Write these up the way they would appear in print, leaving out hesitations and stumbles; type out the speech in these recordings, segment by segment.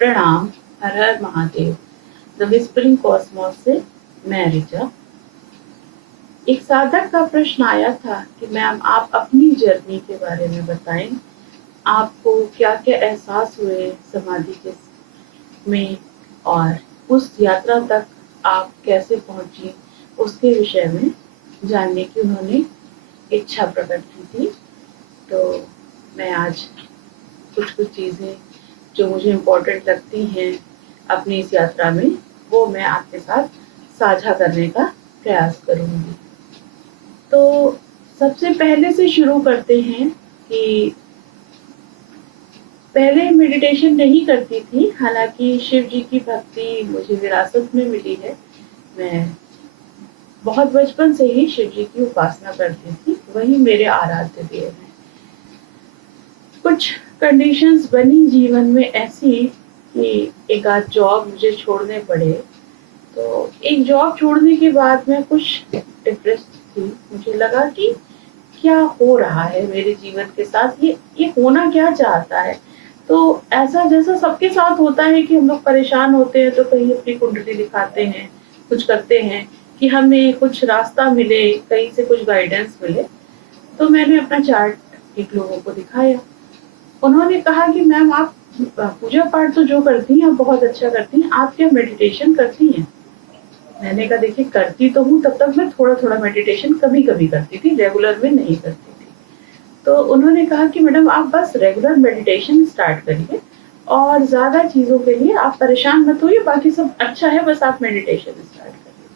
प्रणाम। हर हर Mahadev. The whispering Cosmos से मैं ऋचा। एक साधक का प्रश्न आया था कि मैम आप अपनी जर्नी के बारे में बताएं। आपको क्या क्या एहसास हुए समाधि के में, और उस यात्रा तक आप कैसे पहुंची, उसके विषय में जानने की उन्होंने इच्छा प्रकट की थी। तो मैं आज कुछ कुछ चीज़ें जो मुझे इम्पोर्टेंट लगती हैं अपनी इस यात्रा में, वो मैं आपके साथ साझा करने का प्रयास करूँगी। तो सबसे पहले से शुरू करते हैं कि पहले मेडिटेशन नहीं करती थी, हालांकि शिव जी की भक्ति मुझे विरासत में मिली है। मैं बहुत बचपन से ही शिव जी की उपासना करती थी, वही मेरे आराध्य देव हैं। कुछ कंडीशंस बनी जीवन में ऐसी कि एक आध जॉब मुझे छोड़ने पड़े। तो एक जॉब छोड़ने के बाद मैं कुछ डिप्रेस थी। मुझे लगा कि क्या हो रहा है मेरे जीवन के साथ, ये होना क्या चाहता है। तो ऐसा जैसा सबके साथ होता है कि हम लोग परेशान होते हैं तो कहीं अपनी कुंडली दिखाते हैं, कुछ करते हैं कि हमें कुछ रास्ता मिले, कहीं से कुछ गाइडेंस मिले। तो मैंने अपना चार्ट एक लोगों को दिखाया। उन्होंने कहा कि मैम आप पूजा पाठ तो जो करती हैं आप बहुत अच्छा करती हैं, आप क्या मेडिटेशन करती हैं? मैंने कहा देखिए करती तो हूँ, तब तक मैं थोड़ा थोड़ा मेडिटेशन कभी कभी करती थी, रेगुलर में नहीं करती थी। तो उन्होंने कहा कि मैडम आप बस रेगुलर मेडिटेशन स्टार्ट करिए और ज्यादा चीजों के लिए आप परेशान मत होइए, बाकी सब अच्छा है, बस आप मेडिटेशन स्टार्ट करिए।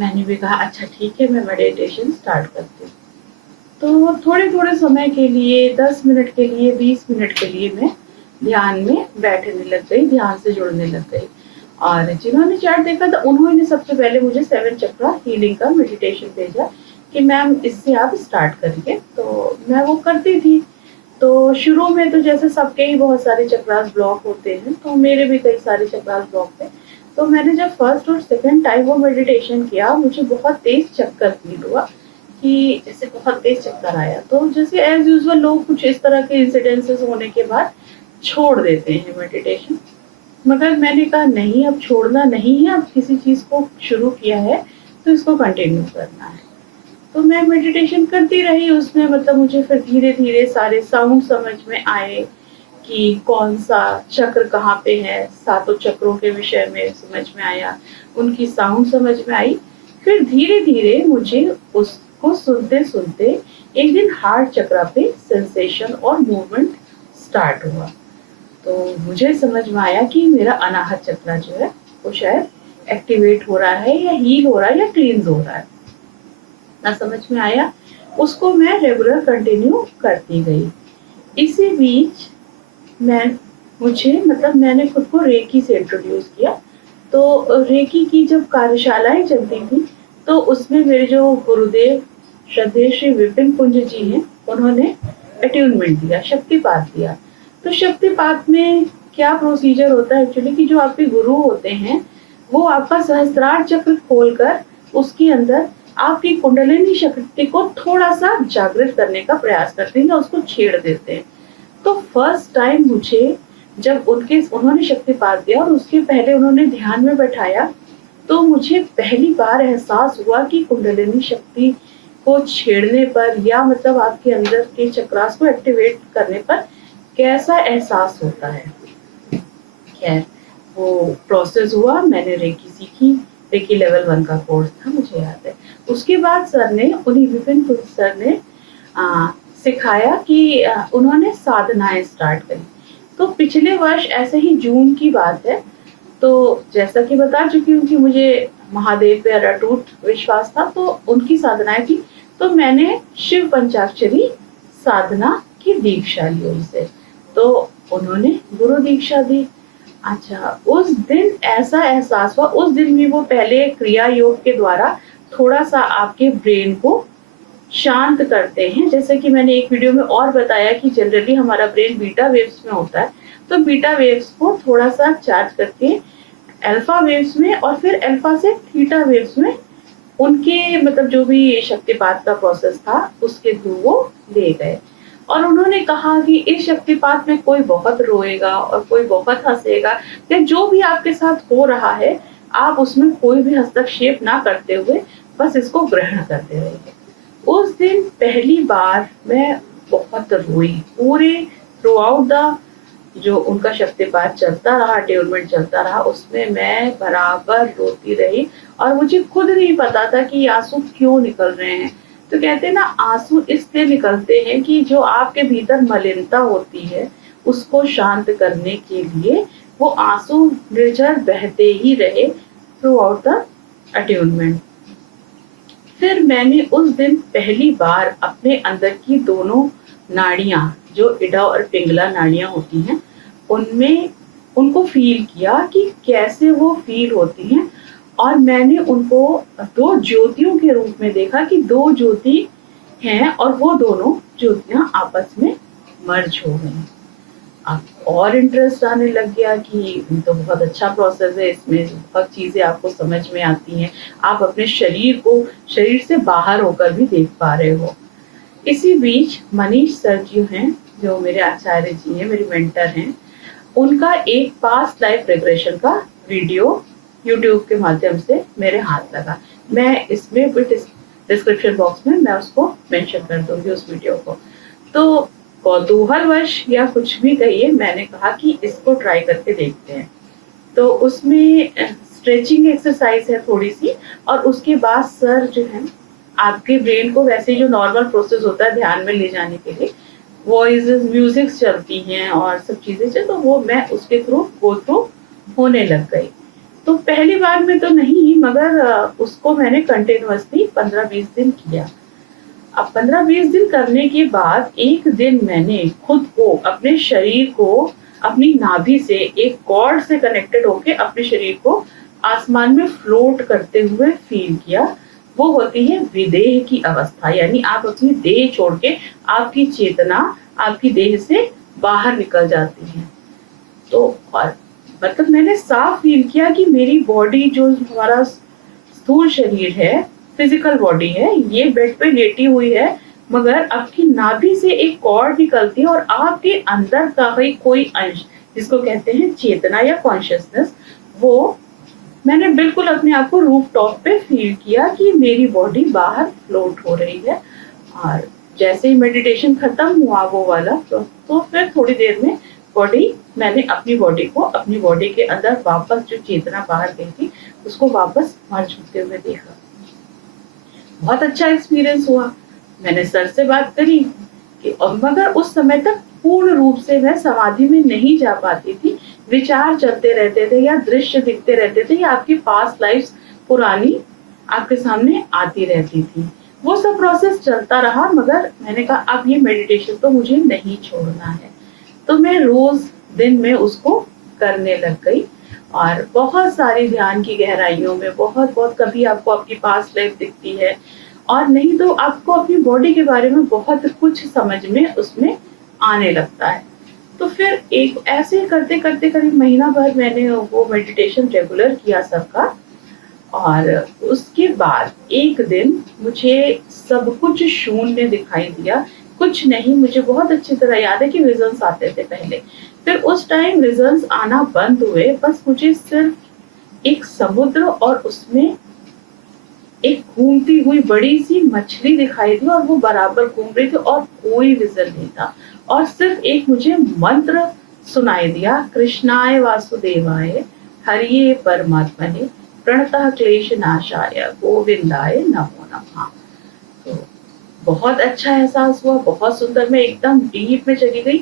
मैंने भी कहा अच्छा ठीक है, मैं मेडिटेशन स्टार्ट करती हूँ। तो थोड़े थोड़े समय के लिए, 10 मिनट के लिए, 20 मिनट के लिए मैं ध्यान में बैठने लग गई, ध्यान से जुड़ने लग गई। और जिन्होंने चार्ट देखा था उन्होंने सबसे पहले मुझे 7 चक्रा हीलिंग का मेडिटेशन भेजा कि मैम इससे आप स्टार्ट करिए। तो मैं वो करती थी। तो शुरू में तो जैसे सबके ही बहुत सारे चक्रास ब्लॉक होते हैं, तो मेरे भी कई सारे चक्रास ब्लॉक थे। तो मैंने जब फर्स्ट और सेकंड टाइम वो मेडिटेशन किया, मुझे बहुत तेज चक्कर फील हुआ कि जैसे बहुत तेज चक्कर आया। तो जैसे एज यूजुअल लोग कुछ इस तरह के इंसिडेंसेस होने के बाद छोड़ देते हैं मेडिटेशन, मगर मैंने कहा नहीं, अब छोड़ना नहीं है, अब किसी चीज को शुरू किया है तो इसको कंटिन्यू करना है। तो मैं मेडिटेशन करती रही उसमें, मतलब मुझे फिर धीरे धीरे सारे साउंड समझ में आए कि कौन सा चक्र कहाँ पे है, सातों चक्रों के विषय में समझ में आया, उनकी साउंड समझ में आई। फिर धीरे धीरे मुझे उसको सुनते सुनते एक दिन हार्ट चक्र पे सेंसेशन और मूवमेंट स्टार्ट हुआ। तो मुझे समझ में आया कि मेरा अनाहत चक्र जो है वो शायद एक्टिवेट हो रहा है, या हील हो रहा है, या क्लींस हो रहा है, ना समझ में आया। उसको मैं रेगुलर कंटिन्यू करती गई। इसी बीच मैं मुझे मतलब मैंने खुद को रेकी से इंट्रोड्यूस किया। तो रेकी की जब कार्यशालाएं चलती थी तो उसमें मेरे जो गुरुदेव श्रद्धेय श्री विपिन पुंज जी हैं, उन्होंने अट्यूनमेंट दिया, शक्तिपात दिया। तो शक्तिपात में क्या प्रोसीजर होता है एक्चुअली कि जो आपके गुरु होते हैं वो आपका सहस्त्रार चक्र खोलकर उसके अंदर आपकी कुंडलिनी शक्ति को थोड़ा सा जागृत करने का प्रयास करते हैं, उसको छेड़ देते हैं। तो फर्स्ट टाइम मुझे जब उन्होंने शक्तिपात दिया और उसके पहले उन्होंने ध्यान में बैठाया, तो मुझे पहली बार एहसास हुआ कि कुंडलिनी शक्ति को छेड़ने पर, या मतलब आपके अंदर के चक्रास को एक्टिवेट करने पर कैसा एहसास होता है। खैर वो प्रोसेस हुआ, मैंने रेकी सीखी। रेकी लेवल 1 का कोर्स था, मुझे याद है। उसके बाद सर ने, उन्हीं विपिन सर ने सिखाया कि उन्होंने साधनाएं स्टार्ट करी। तो पिछले वर्ष ऐसे ही जून की बात है। तो जैसा कि बता चुकी हूँ कि मुझे महादेव पे अटूट विश्वास था, तो उनकी साधनाएं थी। तो मैंने शिव पंचाक्षरी साधना की दीक्षा ली उनसे। तो उन्होंने गुरु दीक्षा दी। अच्छा, उस दिन ऐसा एहसास हुआ, उस दिन भी वो पहले क्रिया योग के द्वारा थोड़ा सा आपके ब्रेन को शांत करते हैं। जैसे कि मैंने एक वीडियो में और बताया कि जनरली हमारा ब्रेन बीटा वेव्स में होता है, तो बीटा वेव्स को थोड़ा सा चार्ज करके अल्फा वेव्स में, और फिर अल्फा से थीटा वेव्स में उनके मतलब जो भी शक्तिपात का प्रोसेस था उसके थ्रू वो ले गए। और उन्होंने कहा कि इस शक्तिपात में कोई बहुत रोएगा और कोई बहुत हँसेगा, या जो भी आपके साथ हो रहा है, आप उसमें कोई भी हस्तक्षेप ना करते हुए बस इसको ग्रहण करते रहिए। उस दिन पहली बार मैं बहुत रोई, पूरे थ्रू आउट द जो उनका शक्तिपात चलता रहा, अटेन्मेंट चलता रहा, उसमें मैं बराबर रोती रही और मुझे खुद नहीं पता था कि ये आँसू क्यों निकल रहे हैं। तो कहते हैं ना, आँसू इसलिए निकलते हैं कि जो आपके भीतर मलिनता होती है, उसको शांत करने के लिए वो आँसू निर्झर बहते ही रहे थ्रू आउट द अटेन्मेंट। फिर मैंने उस दिन पहली बार अपने अंदर की दोनों नाड़ियाँ, जो इड़ा और पिंगला नाड़ियाँ होती हैं, उनमें उनको फ़ील किया कि कैसे वो फ़ील होती हैं, और मैंने उनको 2 ज्योतियों के रूप में देखा कि 2 ज्योति हैं और वो दोनों ज्योतियाँ आपस में मर्ज हो गई। अब और इंटरेस्ट आने लग गया कि ये तो बहुत अच्छा प्रोसेस है, इसमें बहुत चीज़ें आपको समझ में आती हैं। आप अपने शरीर को शरीर से बाहर होकर भी देख पा रहे हो। इसी बीच मनीष सर जो हैं, जो मेरे आचार्य जी हैं, मेरे मेंटर हैं, उनका एक पास्ट लाइफ रिग्रेशन का वीडियो यूट्यूब के माध्यम से मेरे हाथ लगा। मैं इसमें भी डिस्क्रिप्शन बॉक्स में मैं उसको मेंशन कर दूँगी, उस वीडियो को। तो कौतूहलवश या कुछ भी कहिए, मैंने कहा कि इसको ट्राई करके देखते हैं। तो उसमें स्ट्रेचिंग एक्सरसाइज है थोड़ी-सी, और उसके बाद सर जो है आपके ब्रेन को वैसे जो नॉर्मल प्रोसेस होता है ध्यान में ले जाने के लिए, वॉइसेस, म्यूजिक्स चलती हैं और सब चीज़ें, तो वो मैं उसके थ्रू गो थ्रू होने लग गई। तो पहली बार में तो नहीं, मगर उसको मैंने कंटिन्यूअसली 15-20 दिन किया। अब 15-20 दिन करने के बाद एक दिन मैंने खुद को, अपने शरीर को, अपनी नाभि से एक कॉर्ड से कनेक्टेड होके अपने शरीर को आसमान में फ्लोट करते हुए फील किया। वो होती है विदेह की अवस्था, यानी आप अपनी देह छोड़ के, आपकी चेतना आपकी देह से बाहर निकल जाती है। तो और मतलब मैंने साफ फील किया कि मेरी बॉडी, जो हमारा स्थूल शरीर है, फिजिकल बॉडी है, ये बेड पे लेटी हुई है, मगर आपकी नाभि से एक कॉर्ड निकलती है और आपके अंदर का कोई अंश, जिसको कहते हैं चेतना या कॉन्शियसनेस, वो मैंने बिल्कुल अपने आप को रूफ टॉप पे फील किया कि मेरी बॉडी बाहर फ्लोट हो रही है। और जैसे ही मेडिटेशन खत्म हुआ वो वाला, तो फिर थोड़ी देर में मैंने अपनी बॉडी को, अपनी बॉडी के अंदर वापस जो चेतना बाहर गई थी, उसको वापस मर्ज होते हुए देखा। बहुत अच्छा एक्सपीरियंस हुआ। मैंने सर से बात करी कि, मगर उस समय तक पूर्ण रूप से मैं समाधि में नहीं जा पाती थी। विचार चलते रहते थे या दृश्य दिखते रहते थे या आपकी पास्ट लाइफ्स पुरानी आपके सामने आती रहती थी। वो सब प्रोसेस चलता रहा, मगर मैंने कहा अब ये मेडिटेशन तो मुझे नहीं छोड़ना है। तो मैं रोज दिन में उसको करने लग गई और बहुत सारी ध्यान की गहराइयों में, बहुत कभी आपको आपकी पास्ट लाइफ दिखती है और नहीं तो आपको अपनी बॉडी के बारे में बहुत कुछ समझ में उसमें आने लगता है। तो फिर एक ऐसे करते करते करीब महीना भर मैंने वो मेडिटेशन रेगुलर किया सबका। और उसके बाद एक दिन मुझे सब कुछ शून्य दिखाई दिया, कुछ नहीं। मुझे बहुत अच्छी तरह याद है कि विजन्स आते थे पहले, फिर उस टाइम विजन्स आना बंद हुए। बस मुझे सिर्फ एक समुद्र और उसमें एक घूमती हुई बड़ी सी मछली दिखाई दी और वो बराबर घूम रही थी और कोई विजन नहीं था। और सिर्फ एक मुझे मंत्र सुनाई दिया, कृष्णाय वासुदेवाय हरिये परमात्मने प्रणतः क्लेश नाशाय गोविंदाय नमो नमः। तो बहुत अच्छा एहसास हुआ, बहुत सुंदर। मैं एकदम डीप में चली गई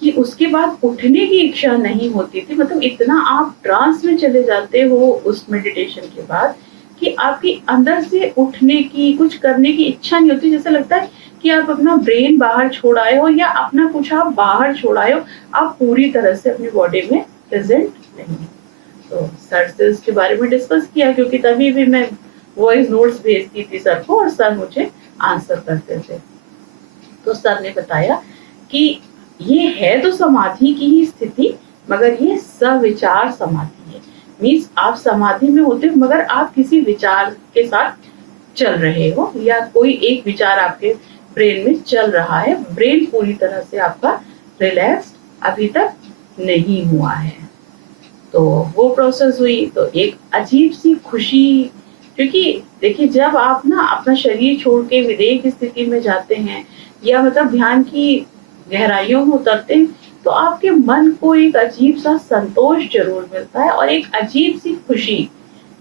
कि उसके बाद उठने की इच्छा नहीं होती थी। मतलब इतना आप ट्रांस में चले जाते हो उस मेडिटेशन के बाद कि आपकी अंदर से उठने की, कुछ करने की इच्छा नहीं होती। जैसा लगता है कि आप अपना ब्रेन बाहर छोड़ आए हो या अपना कुछ आप बाहर छोड़ आए हो, आप पूरी तरह से अपनी बॉडी में प्रेजेंट नहीं। तो सर से उसके बारे में डिस्कस किया, क्योंकि तभी भी मैं वॉइस नोट्स भेजती थी सर को और सर मुझे आंसर करते थे। तो सर ने बताया कि ये है तो समाधि की ही स्थिति, मगर ये सविचार समाधि है। मीन्स आप समाधि में होते हो मगर आप किसी विचार के साथ चल रहे हो या कोई एक विचार आपके ब्रेन में चल रहा है। ब्रेन पूरी तरह से आपका रिलैक्स अभी तक नहीं हुआ है। तो वो प्रोसेस हुई तो एक अजीब सी खुशी, क्योंकि देखिए जब आप ना अपना शरीर छोड़ के विदेह की स्थिति में जाते हैं या मतलब ध्यान की गहराइयों में उतरते हैं, तो आपके मन को एक अजीब सा संतोष जरूर मिलता है और एक अजीब सी खुशी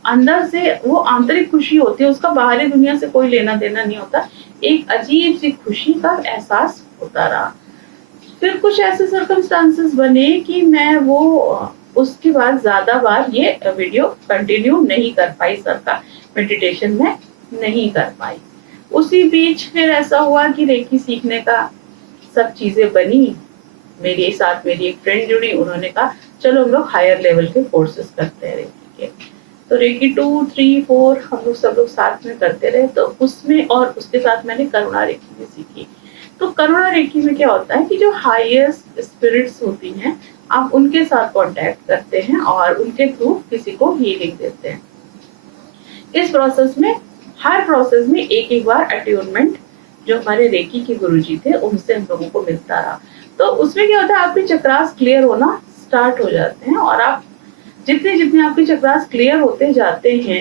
अंदर से, वो आंतरिक खुशी होती है, उसका बाहरी दुनिया से कोई लेना देना नहीं होता। एक अजीब सी खुशी का एहसास होता रहा। फिर कुछ ऐसे सर्कमस्टांसेस बने कि मैं वो उसके बाद ज्यादा बार ये वीडियो कंटिन्यू नहीं कर पाई, सर का मेडिटेशन में नहीं कर पाई। उसी बीच फिर ऐसा हुआ कि रेकी सीखने का सब चीजें बनी। मेरे साथ मेरी एक फ्रेंड जुड़ी, उन्होंने कहा चलो हम लोग हायर लेवल के कोर्सेज करते हैं रेकी के। तो रेकी 2, 3, 4 हम लोग सब लोग साथ में करते रहे। तो उसमें और उसके साथ मैंने करुणा रेकी भी सीखी। तो करुणा रेकी में क्या होता है कि जो हाईएस्ट स्पिरिट्स होती हैं, आप उनके साथ कांटेक्ट करते हैं और उनके थ्रू किसी को हीलिंग देते हैं। इस प्रोसेस में, हर प्रोसेस में एक एक बार अट्यूनमेंट जो हमारे रेकी के गुरुजी थे उनसे हम लोगों को मिलता रहा। तो उसमें क्या होता है, आपके चक्रास क्लियर होना स्टार्ट हो जाते हैं और आप जितने जितने आपके चक्रास क्लियर होते जाते हैं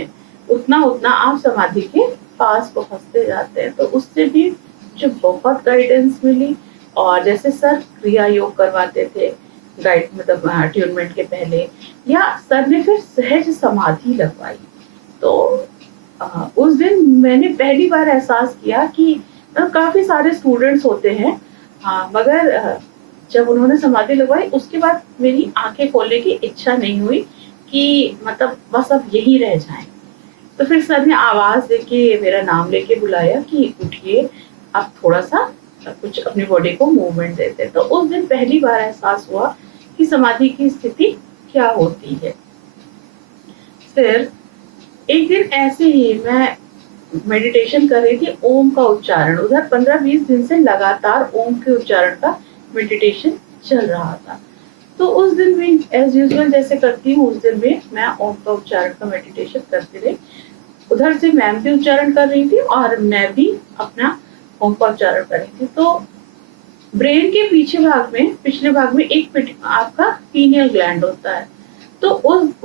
उतना उतना आप समाधि के पास पहुंचते जाते हैं। तो उससे भी जो बहुत गाइडेंस मिली। और जैसे सर क्रिया योग करवाते थे गाइड, मतलब अट्यूनमेंट के पहले, या सर ने फिर सहज समाधि लगवाई। तो उस दिन मैंने पहली बार एहसास किया कि काफी सारे स्टूडेंट्स होते हैं, मगर जब उन्होंने समाधि लगवाई उसके बाद मेरी आंखें खोलने की इच्छा नहीं हुई कि मतलब बस अब यही रह जाएं। तो फिर सर ने आवाज देके मेरा नाम लेके बुलाया कि उठिए, अब थोड़ा सा कुछ अपनी बॉडी को मूवमेंट देते। तो उस दिन पहली बार एहसास हुआ कि समाधि की स्थिति क्या होती है। फिर एक दिन ऐसे ही मैं मेडिटेशन कर रही थी, ओम का उच्चारण, उधर 15-20 दिन से लगातार ओम के उच्चारण का मेडिटेशन चल रहा था। तो उस दिन भी एज यूजुअल जैसे करती हूँ, उस दिन भी मैं ओम का उच्चारण का मेडिटेशन करती रही। उधर से मैम भी उच्चारण कर रही थी और मैं भी अपना ओम का उच्चारण कर रही थी। तो ब्रेन के पीछे भाग में, पिछले भाग में एक आपका पीनियल ग्लैंड होता है। तो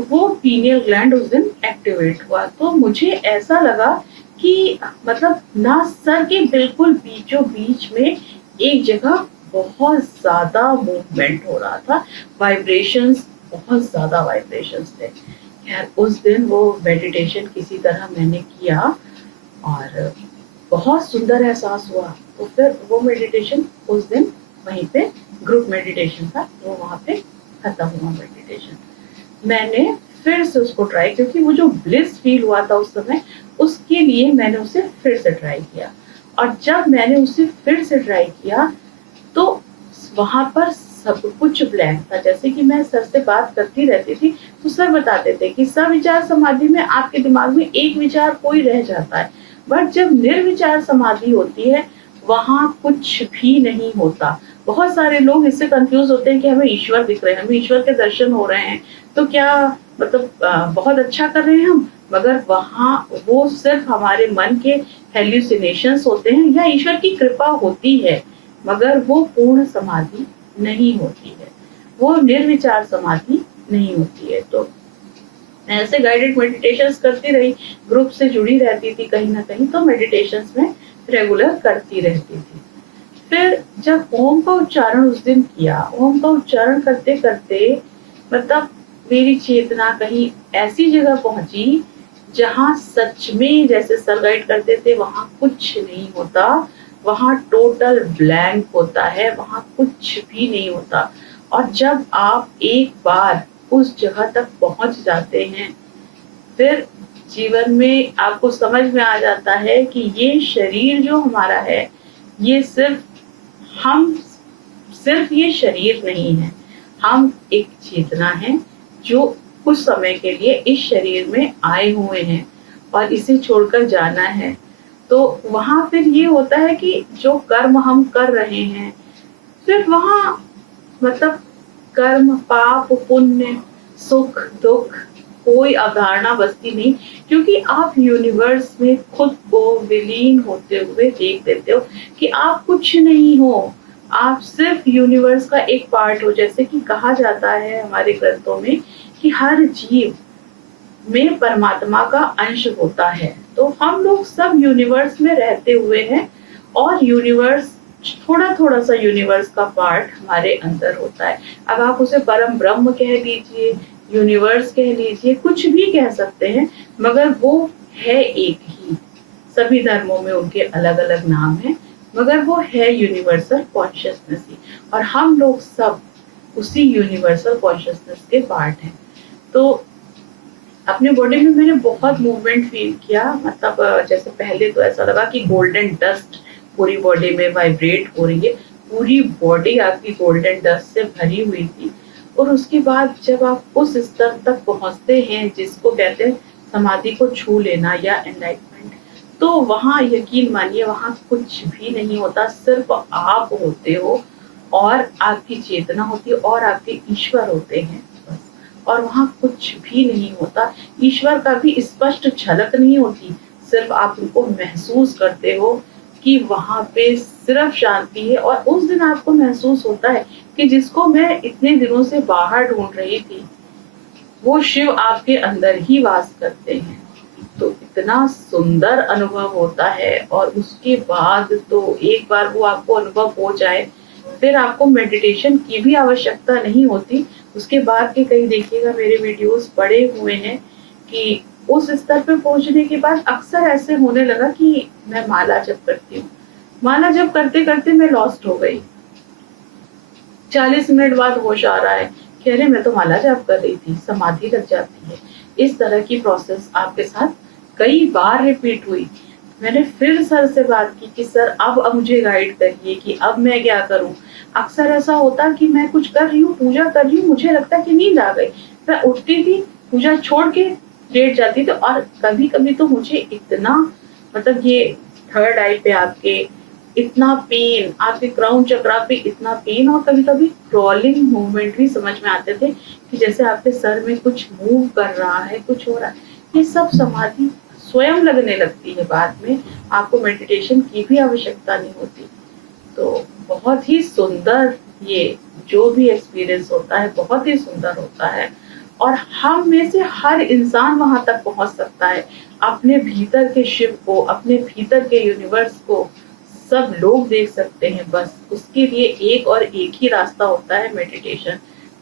वो पीनियल ग्लैंड उस दिन एक्टिवेट हुआ। तो मुझे ऐसा लगा कि मतलब ना सर के बिल्कुल बीचों बीच में एक जगह बहुत ज्यादा मूवमेंट हो रहा था, वाइब्रेशंस, बहुत ज्यादा वाइब्रेशंस थे। खैर उस दिन वो मेडिटेशन किसी तरह मैंने किया और बहुत सुंदर एहसास हुआ। तो फिर वो मेडिटेशन उस दिन वहीं पे ग्रुप मेडिटेशन था, वो वहां पे खत्म हुआ मेडिटेशन। मैंने फिर से उसको ट्राई, क्योंकि वो जो ब्लिस फील हुआ था उस समय, उसके लिए मैंने उसे फिर से ट्राई किया। और जब मैंने उसे फिर से ट्राई किया तो वहां पर सब कुछ ब्लैंक था। जैसे कि मैं सर से बात करती रहती थी तो सर बताते थे कि सविचार समाधि में आपके दिमाग में एक विचार कोई रह जाता है, बट जब निर्विचार समाधि होती है वहां कुछ भी नहीं होता। बहुत सारे लोग इससे कंफ्यूज होते हैं कि हमें ईश्वर दिख रहे हैं, हमें ईश्वर के दर्शन हो रहे हैं, तो क्या मतलब बहुत अच्छा कर रहे हैं हम, मगर वहां वो सिर्फ हमारे मन के हेल्यूसिनेशंस होते हैं या ईश्वर की कृपा होती है, मगर वो पूर्ण समाधि नहीं होती है, वो निर्विचार समाधि नहीं होती है। तो ऐसे गाइडेड मेडिटेशंस करती रही, ग्रुप से जुड़ी रहती थी कहीं ना कहीं, तो मेडिटेशंस में रेगुलर करती रहती थी। फिर जब ओम का उच्चारण उस दिन किया, ओम का उच्चारण करते करते मतलब मेरी चेतना कहीं ऐसी जगह पहुंची जहां सच में जैसे सर गाइड करते थे वहां कुछ नहीं होता, वहां टोटल ब्लैंक होता है, वहां कुछ भी नहीं होता। और जब आप एक बार उस जगह तक पहुंच जाते हैं, फिर जीवन में आपको समझ में आ जाता है कि ये शरीर जो हमारा है, ये सिर्फ ये शरीर नहीं है, हम एक चेतना है जो कुछ समय के लिए इस शरीर में आए हुए हैं और इसे छोड़कर जाना है। तो वहां फिर ये होता है कि जो कर्म हम कर रहे हैं, फिर वहां मतलब कर्म, पाप, पुण्य, सुख, दुख, कोई अवधारणा बसती नहीं, क्योंकि आप यूनिवर्स में खुद को विलीन होते हुए देख देते हो कि आप कुछ नहीं हो, आप सिर्फ यूनिवर्स का एक पार्ट हो। जैसे कि कहा जाता है हमारे ग्रंथों में कि हर जीव में परमात्मा का अंश होता है, तो हम लोग सब यूनिवर्स में रहते हुए हैं और यूनिवर्स थोड़ा थोड़ा सा यूनिवर्स का पार्ट हमारे अंदर होता है। अब आप उसे परम ब्रह्म कह लीजिए, यूनिवर्स कह लीजिए, कुछ भी कह सकते हैं, मगर वो है एक ही। सभी धर्मों में उनके अलग अलग नाम हैं, मगर वो है यूनिवर्सल कॉन्शियसनेस ही, और हम लोग सब उसी यूनिवर्सल कॉन्शियसनेस के पार्ट हैं। तो अपने बॉडी में मैंने बहुत मूवमेंट फील किया, मतलब जैसे पहले तो ऐसा लगा कि गोल्डन डस्ट पूरी बॉडी में वाइब्रेट हो रही है, पूरी बॉडी आपकी गोल्डन डस्ट से भरी हुई थी। और उसके बाद जब आप उस स्तर तक पहुंचते हैं जिसको कहते हैं समाधि को छू लेना या एनलाइटमेंट, तो वहाँ यकीन मानिए वहाँ कुछ भी नहीं होता, सिर्फ आप होते हो और आपकी चेतना होती है और आपके ईश्वर होते हैं, और वहाँ कुछ भी नहीं होता। ईश्वर का भी स्पष्ट झलक नहीं होती, सिर्फ आप उनको महसूस करते हो कि वहाँ पे सिर्फ शांति है। और उस दिन आपको महसूस होता है कि जिसको मैं इतने दिनों से बाहर ढूंढ रही थी, वो शिव आपके अंदर ही वास करते हैं। तो इतना सुंदर अनुभव होता है। और उसके बाद तो एक बार वो आपको अनुभव हो जाए, फिर आपको मेडिटेशन की भी आवश्यकता नहीं होती। उसके बाद के कई देखिएगा मेरे वीडियोस पड़े हुए हैं कि उस स्तर पे पहुंचने के बाद अक्सर ऐसे होने लगा कि मैं माला जप करती हूँ, माला जप करते करते मैं लॉस्ट हो गई। 40 मिनट बाद होश आ रहा है कि अरे मैं तो माला जप कर रही थी, समाधि लग जाती है। इस तरह की प्रोसेस आपके साथ कई बार रिपीट हुई। मैंने फिर सर से बात की कि सर अब मुझे गाइड करिए कि अब मैं क्या करूं। अक्सर ऐसा होता कि मैं कुछ कर रही हूँ, पूजा कर रही हूँ, मुझे लगता कि नींद आ गई, मैं उठती थी, पूजा छोड़ के लेट जाती थी। और कभी कभी तो मुझे इतना, मतलब ये थर्ड आई पे आपके इतना पेन, आपके क्राउन चक्रा पे इतना पेन, और कभी कभी क्रॉलिंग मूवमेंट भी समझ में आते थे कि जैसे आपके सर में कुछ मूव कर रहा है, कुछ हो रहा है। ये सब समाधि स्वयं लगने लगती है बाद में, आपको मेडिटेशन की भी आवश्यकता नहीं होती। तो बहुत ही सुंदर ये जो भी एक्सपीरियंस होता है बहुत ही सुंदर होता है, और हम में से हर इंसान वहां तक पहुंच सकता है। अपने भीतर के शिव को, अपने भीतर के यूनिवर्स को सब लोग देख सकते हैं, बस उसके लिए एक और एक ही रास्ता होता है, मेडिटेशन।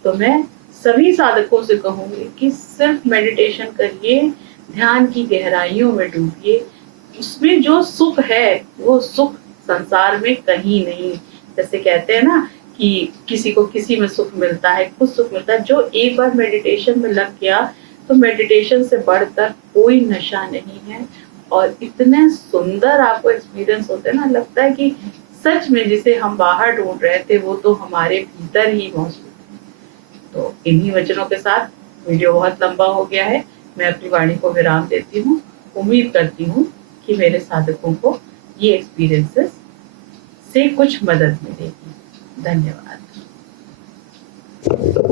तो मैं सभी साधकों से कहूंगी कि सिर्फ मेडिटेशन करिए, ध्यान की गहराइयों में डूबिए, उसमें जो सुख है वो सुख संसार में कहीं नहीं। जैसे कहते हैं ना कि किसी को किसी में सुख मिलता है, कुछ सुख मिलता है। जो एक बार मेडिटेशन में लग गया तो मेडिटेशन से बढ़कर कोई नशा नहीं है। और इतने सुंदर आपको एक्सपीरियंस होते हैं ना, लगता है कि सच में जिसे हम बाहर ढूंढ रहे थे वो तो हमारे भीतर ही मौजूद है। तो इन्हीं वचनों के साथ, वीडियो बहुत लंबा हो गया है, मैं अपनी वाणी को विराम देती हूँ। उम्मीद करती हूँ कि मेरे साधकों को ये एक्सपीरियंसेस से कुछ मदद मिलेगी। धन्यवाद।